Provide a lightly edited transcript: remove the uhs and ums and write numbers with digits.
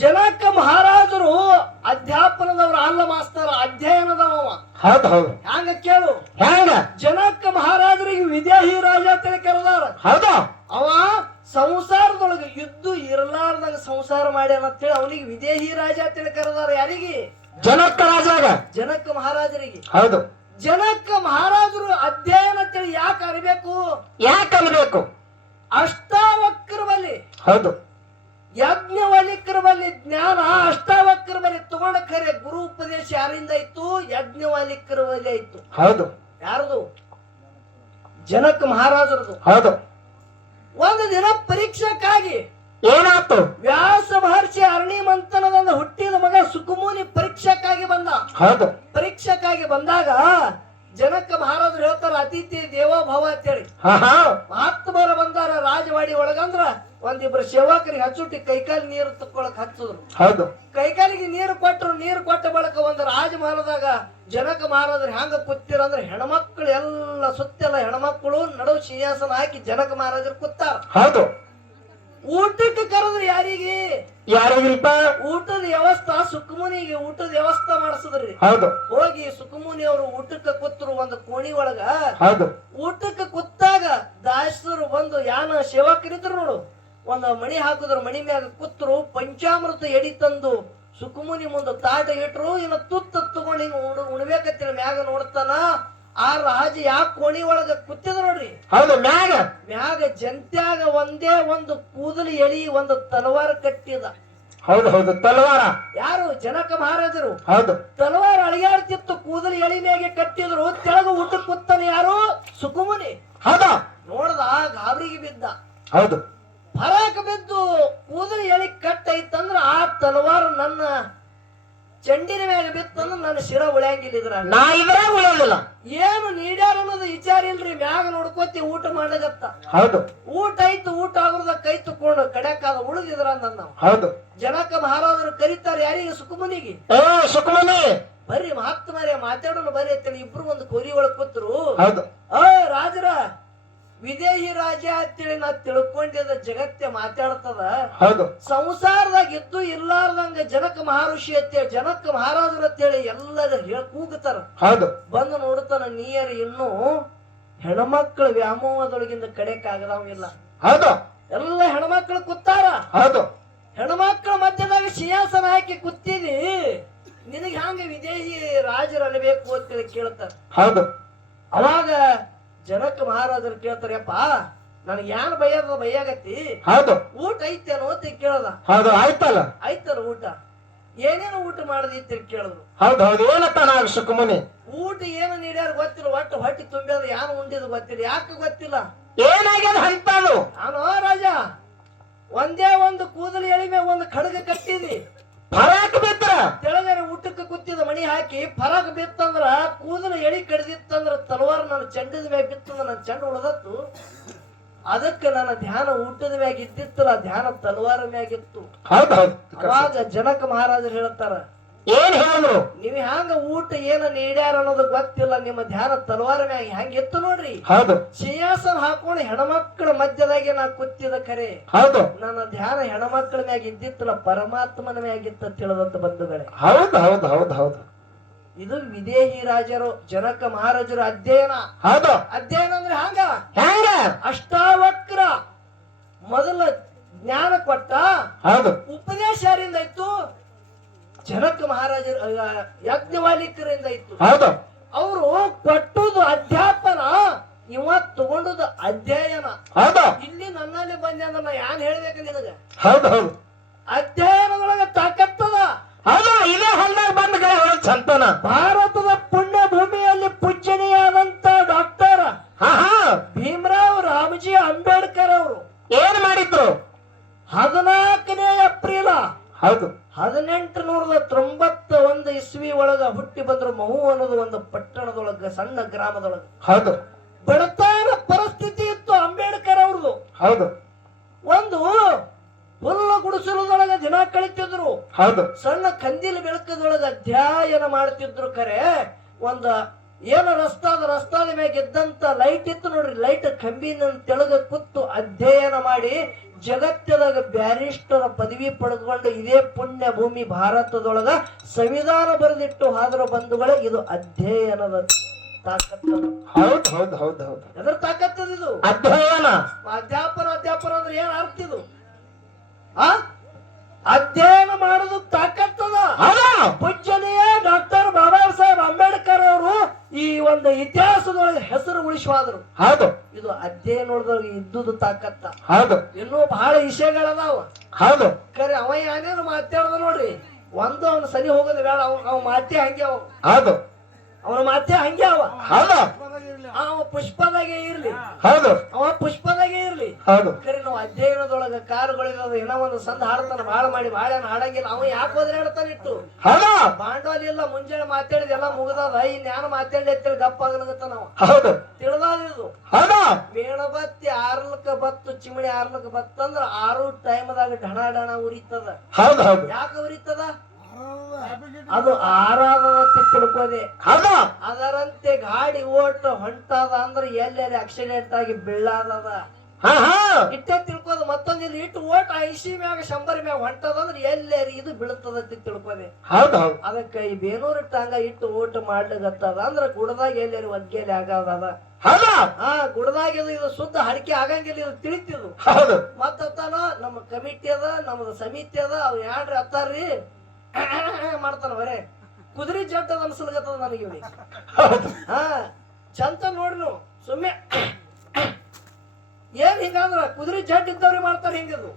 ಜನಕ ಮಹಾರಾಜರು ಅಧ್ಯಾಪನದವ್ರ ಅಲ್ಲ ಮಾಸ್ತರ, ಅಧ್ಯಯನದವ. ಹೌದು ಹೌದು. ಹ್ಯಾಂಗ ಕೇಳು, ಹ್ಯಾಂಗ ಜನಕ ಮಹಾರಾಜರಿಗೆ ವಿದೇಹಿ ರಾಜ ಅಂತೇಳಿ ಕರೆದಾರ. ಹೌದು. ಅವ ಸಂಸಾರದೊಳಗೆ ಇದ್ದು ಇರಲಾರ್ದಾಗ ಸಂಸಾರ ಮಾಡ್ಯಾನ ಅಂತೇಳಿ ಅವನಿಗೆ ವಿದೇಹಿ ರಾಜ ಅಂತೇಳಿ ಕರೆದಾರ. ಯಾರಿಗೆ? ಜನಕ ರಾಜಾಗ, ಜನಕ ಮಹಾರಾಜರಿಗೆ. ಹೌದು. ಜನಕ ಮಹಾರಾಜರು ಅಧ್ಯಯನ ಅಂತೇಳಿ ಯಾಕೆ ಅರಿಬೇಕು? ಯಾಕೆ ಅನ್ಬೇಕು? ಅಷ್ಟಾವಕ್ರ ಬಲಿ, ಹೌದು. ಯಜ್ಞವಲಿಕರ ಬಲಿ ಜ್ಞಾನ, ಅಷ್ಟಾವಕ್ರ ಬಲಿ ತಗೊಂಡ ಖರೆ ಗುರು ಉಪದೇಶ ಯಾರಿಂದ ಇತ್ತು? ಯಜ್ಞವಲಿಕರ ಬಲಿ ಆಯ್ತು. ಹೌದು. ಯಾರದು? ಜನಕ ಮಹಾರಾಜರದು. ಹೌದು. ಒಂದು ದಿನ ಪರೀಕ್ಷಕ್ಕಾಗಿ ಏನಾಯ್ತು? ವ್ಯಾಸ ಮಹರ್ಷಿ ಅರಣಿ ಮಂಥನದಿಂದ ಹುಟ್ಟಿದ ಮಗ ಸುಖಮುನಿ ಪರೀಕ್ಷಕ್ಕಾಗಿ ಬಂದ. ಹೌದು. ಪರೀಕ್ಷಕ್ಕಾಗಿ ಬಂದಾಗ ಜನಕ ಮಹಾರಾಜರು ಹೇಳ್ತಾರ ಅತಿಥಿ ದೇವೋಭವ ಅಂತೇಳಿ. ಮಹಾತ್ಮರ ಬಂದಾರ ರಾಜವಾಡಿ ಒಳಗಂದ್ರ ಒಂದಿಬ್ರು ಸೇವಕರಿಗೆ ಹಚ್ಚುಟ್ಟಿ ಕೈಕಾಲಿ ನೀರು ತಕ್ಕೊಳಕ್ ಹಚ್ಚಿದ್ರು. ಹೌದು. ಕೈಕಾಲಿಗೆ ನೀರು ಕೊಟ್ಟರು. ನೀರು ಕೊಟ್ಟ ಬಳಕ ಒಂದು ರಾಜಮಹಲದಾಗ ಜನಕ ಮಹಾರಾಜರು ಹ್ಯಾಂಗ ಕೂತಿರಂದ್ರೆ ಹೆಣ್ಮಕ್ಳು ಎಲ್ಲ ಸುತ್ತೆಲ್ಲ ಹೆಣ್ಮಕ್ಳು ನಡುವು ಸಿಂಹಾಸನ ಹಾಕಿ ಜನಕ ಮಹಾರಾಜರು ಕೂತಾರ. ಹೌದು. ಊಟಕ್ಕೆ ಕರೆದ್ರು. ಯಾರಿಗೆ? ಯಾರಿಗ್ರಿಪ್ಪ? ಊಟದ ವ್ಯವಸ್ಥೆ ಸುಖಮುನಿಗೆ ಊಟದ ವ್ಯವಸ್ಥೆ ಮಾಡಿಸಿದ್ರಿ. ಹೌದು. ಹೋಗಿ ಸುಖಮುನಿ ಅವರು ಊಟಕ್ಕೆ ಕೂತರು ಒಂದು ಕೋಣಿ ಒಳಗ. ಹೌದು. ಊಟಕ್ಕೆ ಕೂತಾಗ ದಾಸರು ಬಂದು ಯಾನ ಸೇವಕರಿದ್ರು ನೋಡು, ಒಂದು ಮಣಿ ಹಾಕಿದ್ರು. ಮಣಿ ಮ್ಯಾಗ ಕೂತರು. ಪಂಚಾಮೃತ ಎಡಿ ತಂದು ಸುಖಮುನಿ ಮುಂದೆ ತಾಟ ಇಟ್ರು. ಇನ್ನು ತುತ್ತ ತಗೊಂಡು ಹಿಂಗ ಉಣ್ಬೇಕತ್ತಿರ ಮ್ಯಾಗ ನೋಡ್ತಾನ. ಆ ರಾಜ ಯಾಕೆ ಕೋಣಿ ಒಳಗ ಕೂತಿದ್ರು ನೋಡ್ರಿ. ಹೌದು. ಮ್ಯಾಗ ಮ್ಯಾಗ ಜಂತ್ಯಾಗ ಒಂದೇ ಒಂದು ಕೂದಲು ಎಳಿ ಒಂದು ತಲವಾರ ಕಟ್ಟಿದ. ಹೌದು ಹೌದು. ತಲವಾರ. ಯಾರು? ಜನಕ ಮಹಾರಾಜರು. ಹೌದು. ತಲವಾರ ಅಳಿಯಾಡ್ತಿತ್ತು. ಕೂದಲು ಎಳಿ ಮ್ಯಾಗೆ ಕಟ್ಟಿದ್ರು. ತೆಳಗ ಊಟಕ್ಕೆ ಕೂತಾನೆ ಯಾರು? ಸುಖಮುನಿ. ಹೌದಾ? ನೋಡ್ದ ಗಾಬರಿಗೆ ಬಿದ್ದ. ಹೌದು. ಫರಾಕ ಬಿದ್ದು ಕೂದಲು ಎಳಿ ಕಟ್ಟೈತಂದ್ರ ಆ ತಲವಾರ ನನ್ನ ಚಂಡಿನ ಮ್ಯಾಗ ಬಿತ್ತಂದ್ರ ನನ್ನ ಶಿರ ಉಳ್ಯಾಂಗಿಲ್ಲ. ಇದ್ರ ನಾ ಇದ್ರಾಗ ಉಳಿಯೋದಿಲ್ಲ. ಏನು ನೀಡ್ಯಾರ ಅನ್ನೋದು ವಿಚಾರ ಇಲ್ರಿ. ಮ್ಯಾಗ ನೋಡ್ಕೋತಿ ಊಟ ಮಾಡಗತ್ತ. ಹೌದು. ಊಟ ಆಯ್ತು. ಊಟ ಆಗುರದ ಕೈ ತಕೊಂಡು ಕಡ್ಯಾಕಾದ ಉಳಿದಿದ್ರ ಅಂದ ನಾವು. ಹೌದು. ಜನಕ ಮಹಾರಾಜರು ಕರೀತಾರೆ. ಯಾರಿಗೆ? ಸುಖಮುನಿಗೆ. ಸುಖಮುನಿ ಬರ್ರಿ ಮಹಾತ್ಮರೇ ಮಾತಾಡೋಣ ಬರ್ರಿ ಅಂತೇಳಿ ಇಬ್ರು ಒಂದು ಕೊರಿ ಒಳಗ್ ಕೂತ್ರು. ಹೌದು. ರಾಜರ ವಿದೇಹಿ ರಾಜ ಅಂತೇಳಿ ನಾ ತಿಳ್ಕೊಂಡಿದ್ದ ಜಗತ್ತೆ ಮಾತಾಡ್ತದ. ಹೌದು. ಸಂಸಾರದಾಗ ಇದ್ದು ಇರ್ಲಾರ್ದಂಗ ಜನಕ ಮಹರ್ಷಿ ಅಂತೇಳಿ ಜನಕ ಮಹಾರಾಜರು ಅಂತೇಳಿ ಎಲ್ಲರ ಕೂಗುತ್ತಾರ. ಹೌದು. ಬಂದು ನೋಡ್ತಾನ ನೀರು ಇನ್ನೂ ಹೆಣ್ಮಕ್ಳ ವ್ಯಾಮೋಹದೊಳಗಿಂದ ಕಡೆಕಾಗದವಿಲ್ಲ. ಹೌದು. ಎಲ್ಲ ಹೆಣ್ಮಕ್ಳು ಕೂತಾರ. ಹೌದು. ಹೆಣ್ಮಕ್ಳ ಮಧ್ಯದಾಗ ಸಿಂಹಾಸನ ಹಾಕಿ ಕೂತಿದಿ, ನಿನಗೆ ಹಂಗ ವಿದೇಹಿ ರಾಜರಲ್ಲಬೇಕು ಅಂತೇಳಿ ಕೇಳ್ತಾರ. ಹೌದು. ಅವಾಗ ಜನಕ ಮಹಾರಾಜರು ಕೇಳ್ತಾರಪ್ಪ, ನನಗೆ ಯಾನ್ ಬೈಯಾಗತ್ತಿ? ಹೌದು. ಊಟ ಐತೇನೋ ಅಂತ ಕೇಳದ. ಹೌದು. ಆಯ್ತಲ್ಲ. ಆಯ್ತಲ್ಲ ಊಟ. ಏನೇನು ಊಟ ಮಾಡದಿ ಅಂತ ಕೇಳಿದ್ರು. ಹೌದು ಹೌದು. ಏನತ್ತಾನ ಸುಖಮುನಿ? ಊಟ ಏನು ನೀಡ್ಯಾರ ಗೊತ್ತಿಲ್ಲ. ಒಟ್ಟು ಹೊಟ್ಟಿ ತುಂಬ್ಯಾದ. ಯಾನು ಉಂಡಿದ್ ಗೊತ್ತಿಲ್ಲ. ಯಾಕೆ ಗೊತ್ತಿಲ್ಲ? ಏನಾಗ್ಯದ ಅಂತದು? ನಾನು ರಾಜ ಒಂದೇ ಒಂದು ಕೂದಲು ಎಳಿಮೆ ಒಂದು ಖಡ್ಗ ಕಟ್ಟಿದಿ. ಫರಾಕ್ ಬಿತ್ರ ತೆಳಗರೆ ಊಟಕ್ಕೆ ಕೂತಿದ ಮಣಿ ಹಾಕಿ ಫರಾಕ್ ಬಿತ್ತಂದ್ರ ಕೂದಲು ಎಳಿ ಕಡಿದಿತ್ತಂದ್ರ ತಲವಾರ ನನ್ನ ಚಂಡದ ಮ್ಯಾಗ ಬಿತ್ತಂದ್ರ ನನ್ನ ಚಂಡ ಉಳ್ದತ್ತು. ಅದಕ್ಕೆ ನನ್ನ ಧ್ಯಾನ ಊಟದ ಮ್ಯಾಗ ಇದ್ದಿತ್ತಲ್ಲ, ಧ್ಯಾನ ತಲವಾರ ಮ್ಯಾಗಿತ್ತು. ಹೌದು ಹೌದು. ಅವಾಗ ಜನಕ ಮಹಾರಾಜರು ಹೇಳ್ತಾರ, ಏನ್ ಹೇಳಿದ್ರು? ನೀವ್ ಹ್ಯಾಂಗ ಊಟ ಏನ ನೀಡ್ಯಾರ ಅನ್ನೋದು ಗೊತ್ತಿಲ್ಲ, ನಿಮ್ಮ ಧ್ಯಾನ ತಲವಾರ ಮ್ಯಾಗ ಹೆಂಗಿತ್ತು ನೋಡ್ರಿ. ಹೌದು. ಸಿಂಹಾಸನ ಹಾಕೊಂಡು ಹೆಣ್ಮಕ್ಳ ಮಧ್ಯದಾಗೆ ನಾ ಕೂತಿದ ಖರೆ. ಹೌದು. ನನ್ನ ಧ್ಯಾನ ಹೆಣ್ಮಕ್ಳ ಮ್ಯಾಗ ಇದ್ದಿತ್ತಲ್ಲ, ಪರಮಾತ್ಮನ ಮ್ಯಾಗಿತ್ತ ತಿಳಿದಂತ ಬಂಧುಗಳೇ. ಹೌದು ಹೌದು ಹೌದು ಹೌದು. ಇದು ವಿದೇಹಿ ರಾಜರು ಜನಕ ಮಹಾರಾಜರು ಅಧ್ಯಯನ. ಹೌದು. ಅಧ್ಯಯನ ಅಂದ್ರೆ ಹಂಗ ಹೆಂಗ? ಅಷ್ಟಾವಕ್ರ ಮೊದಲ ಜ್ಞಾನ ಕೊಟ್ಟ. ಹೌದು. ಉಪದೇಶ ಯಾರಿಂದ ಇತ್ತು? ಜನಕ ಮಹಾರಾಜರ ಯಜ್ಞವಾಲಿಕರಿಂದ ಇತ್ತು. ಹೌದು. ಅವರು ಕೊಟ್ಟುದು ಅಧ್ಯಾಪನ, ಇವ ತಗೊಂಡುದು ಅಧ್ಯಯನ. ಹೌದು. ಇಲ್ಲಿ ನನ್ನಲ್ಲಿ ಬಂದೆ ಅಂದ್ರೆ ನಾ ಯಾನ್ ಹೇಳ್ಬೇಕು ನಿನಗ? ಹೌದು ಹೌದು. ಅಧ್ಯಯನದೊಳಗ ತಾಕತ್ತದ. ಹೌದು. ಇದೇ ಹೊಲ್ದಾಗ ಬಂದ ಚಂತನ ಭಾರತದ ಪುಣ್ಯ ಭೂಮಿಯಲ್ಲಿ ಪೂಜ್ಯನೀಯಾದಂತ ಡಾಕ್ಟರ್ ಭೀಮರಾವ್ ರಾಮಜಿ ಅಂಬೇಡ್ಕರ್ ಅವರು ಏನ್ ಮಾಡಿದ್ರು? 14ನೇ ಏಪ್ರಿಲ್ ಹೌದು 1891 ಇಸ್ವಿ ಒಳಗ ಹುಟ್ಟಿ ಬಂದ್ರು. ಮಹು ಅನ್ನೋದು ಒಂದು ಪಟ್ಟಣದೊಳಗ, ಸಣ್ಣ ಗ್ರಾಮದೊಳಗ. ಹೌದು. ಬಡತನ ಪರಿಸ್ಥಿತಿ ಇತ್ತು ಅಂಬೇಡ್ಕರ್ ಅವ್ರದ್ದು. ಹೌದು. ಒಂದು ಹುಲ್ಲ ಗುಡಿಸಲದೊಳಗ ದಿನ ಕಳಿತಿದ್ರು. ಹೌದು. ಸಣ್ಣ ಕಂದಿಲ ಬೆಳಕದೊಳಗ ಅಧ್ಯಯನ ಮಾಡ್ತಿದ್ರು. ಖರೆ ಒಂದ ಏನು ರಸ್ತಾದ ಮ್ಯಾಗ ಇದ್ದಂತ ಲೈಟ್ ಇತ್ತು ನೋಡ್ರಿ, ಲೈಟ್ ಕಂಬಿನ ತೆಳಗ ಕೂತು ಅಧ್ಯಯನ ಮಾಡಿ ಜಗತ್ತದಾಗ ಬ್ಯಾರಿಸ್ಟರ್ ಪದವಿ ಪಡೆದುಕೊಂಡು ಇದೇ ಪುಣ್ಯ ಭೂಮಿ ಭಾರತದೊಳಗ ಸಂವಿಧಾನ ಬರೆದಿಟ್ಟು ಹಾದ್ರ ಬಂಧುಗಳೇ ಇದು ಅಧ್ಯಯನದ ತಾಕತ್ತು. ಹೌದು ಹೌದು ಹೌದು ಹೌದು. ಎದ್ರ ತಾಕತ್ತದ ಇದು? ಅಧ್ಯಯನ. ಅಧ್ಯಾಪನ ಅಂದ್ರೆ ಏನ್ ಅರ್ಥ ಇದು? ಆ ಅಧ್ಯಯನ ಮಾಡೋದು ತಾಕತ್ತದ. ಪೂಜ್ಯನೀಯ ಡಾಕ್ಟರ್ ಬಾಬಾ ಸಾಹೇಬ್ ಅಂಬೇಡ್ಕರ್ ಅವರು ಈ ಒಂದು ಇತಿಹಾಸದೊಳಗೆ ಹೆಸರು ಉಳಿಸುವಾದ್ರು. ಹೌದು. ಇದು ಅಧ್ಯಯನದೊಳಗೆ ಇದ್ದುದು ತಾಕತ್ತ. ಹೌದು. ಇನ್ನೂ ಬಹಳ ವಿಷಯಗಳದಾವ. ಹೌದು. ಕರೆ ಅವ ಏನೇನು ಮಾತಾಡ್ದ ನೋಡ್ರಿ, ಒಂದು ಅವನು ಸರಿ ಹೋಗೋದು ಬೇಡ. ಅವ ಮಾತೆ ಹಂಗೆ ಅವ. ಹೌದು. ಅವನ ಮಾತೆ ಹಂಗೆ ಅವ. ಹೌದು. ಅವ ಪುಷ್ಪದಾಗೆ ಇರ್ಲಿ. ಹೌದು. ಅವ ಪುಷ್ಪದಾಗೆ ಇರ್ಲಿ. ಹೌದು. ಕರೆ ನಾವು ಅಧ್ಯಯನದೊಳಗ ಕಾರುಗಳಿರೋದು ಏನೋ ಒಂದು ಸಂದ ಹಾಡ್ತಾನ, ಬಾಳ ಮಾಡಿ ಬಾಳೆನ ಹಾಡಂಗಿಲ್ಲ. ಅವ ಯಾಕೆ ಹೋದ್ರೆ ಹೇಳ್ತಾನ ಇಟ್ಟು ಹೌದು. ಬಾಂಡವಾಳ ಇಲ್ಲ. ಮುಂಜಾನೆ ಮಾತಾಡಿದ ಎಲ್ಲ ಮುಗ್ದದ, ಇನ್ಯಾನು ಮಾತಾಡ್ಲಿ ಅಂತೇಳಿ ಗಪ್ಪ ಆಗಲಗತ್ತ ನಾವು ಹೌದು. ತಿಳಿದಾದಿದು. ಹೌದು. ಮೇಣಬತ್ತಿ ಆರ್ಲಕ್ಕ ಬತ್ತು, ಚಿಮಣಿ ಆರ್ಲಕ್ಕ ಬತ್ತಂದ್ರ 6 ಟೈಮ್ದಾಗ ಢಣ ಢಣ ಉರಿತದ. ಹೌದು. ಹೌದು. ಯಾಕೆ ಉರಿತದ? ಅದು ಆರಾಧದ ತಿಳ್ಕೋದೆ. ಹೌದು. ಅದರಂತೆ ಗಾಡಿ ಓಟ ಹೊಂಟದ ಅಂದ್ರೆ ಎಲ್ಲೆಲ್ಲಿ ಆಕ್ಸಿಡೆಂಟ್ ಆಗಿ ಬೀಳಾದದ. ಹಾ ಹಾ. ಇಟ್ಟೆ ತಿಳ್ಕೋದು. ಮತ್ತೊಂದು ಇಟ್ಟು ಓಟ್ 80 ಮ್ಯಾಗ 100 ಮ್ಯಾಗ ಹೊಂಟದ ಅಂದ್ರೆ ಎಲ್ಲೆರಿ ಇದು ಬೀಳ್ತದ ತಿಳ್ಕೋದೆ. ಹೌದು. ಹೌದು. ಅದಕ್ಕೆ ಈ ಬೇನೂರು ಟಾಂಗ ಇಟ್ಟು ಓಟ್ ಮಾಡ್ಲಿಗತ್ತದ ಅಂದ್ರೆ ಗುಡದಾಗ ಎಲ್ಲೆರಿ ಒಗ್ಗೇಲಿ ಆಗದ. ಹೌದು. ಗುಡದಾಗ ಇದು ಶುದ್ಧ ಹರಕೆ ಆಗಂಗಿಲ್ಲ. ಇದು ತಿಳಿತಿದು. ಹೌದು. ಮತ್ತನ ನಮ್ಮ ಕಮಿಟಿ ಅದ, ನಮ್ದು ಸಮಿತಿ ಅದ, ಅವ್ ಯಾಡ್ರಿ ಅತ್ತಾರ್ರಿ ಮಾಡ್ತಾನ ಬರೇ ಕುದುರೆ ಜಡ್ಡದ ಅನ್ಸಲ್ಗತ್ತದ ನನಗೆ ಇವ್ನಿ. ಚಂತ ನೋಡ್ರಿ ನೀವು ಸುಮ್ಮನೆ ಏನ್ ಹಿಂಗಂದ್ರ ಕುದುರೆ ಜಡ್ ಇದ್ದವ್ರಿ ಮಾಡ್ತಾರ ಹಿಂಗದು.